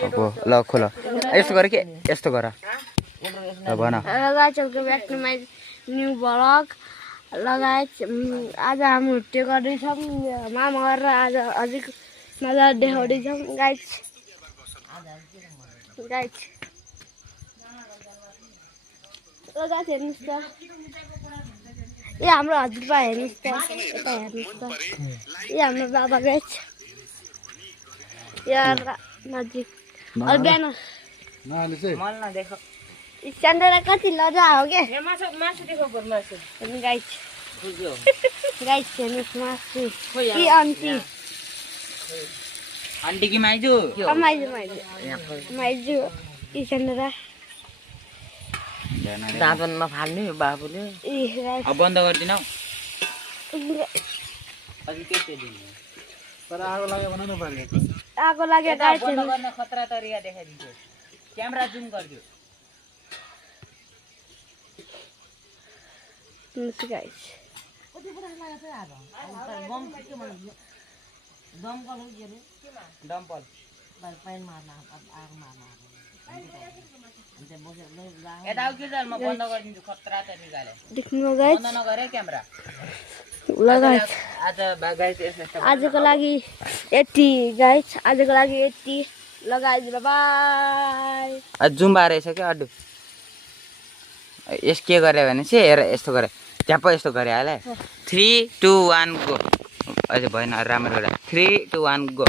अब ल खोल यस्तो गर के यस्तो गर ल भन guys welcome back to my new blog लगायत आज हामी हुट्टे गर्दैछौँ मामा गरेर आज अझै मजा देखाउँदैछौँ गाइस गाइस हेर्नुहोस् त ए हाम्रो हजुरबा हेर्नुहोस् त यता हेर्नुहोस् त ए हाम्रो बाबा गाइस यार नजिक बिहान स्ट्यान्डर्ड कति लजा हो क्या गाइस गाइस हेर्नुहोस् मासु कि आन्टी आन्टी कि माइजू माइजू स्ट्यान्डर्ड दाँतनमा फाल्ने बाबुले अब बन्द गरिदिनु आगो लाग्यो गाइस बन्द गर्न खतरा तरिका देखाइदिन्छु क्यामेरा जुम गरिदियो गाइस डम्पल यता आउ के जाल म बन्द गरिदिन्छु खतरा तरिकाले देख्नु गाइस बन्द नगरे क्यामेरा ल गाइस आज गाइस यस्तो आजको लागि यति गाइस आजको लागि यति लगाइदिनु बाई जुम रहेछ क्या अड्डु यस के गरे भने चाहिँ हेर यस्तो गरे त्यहाँ पो यस्तो गरे हाल 3 2 1 गो अझै भएन राम्रो गरे 3 2 1 गो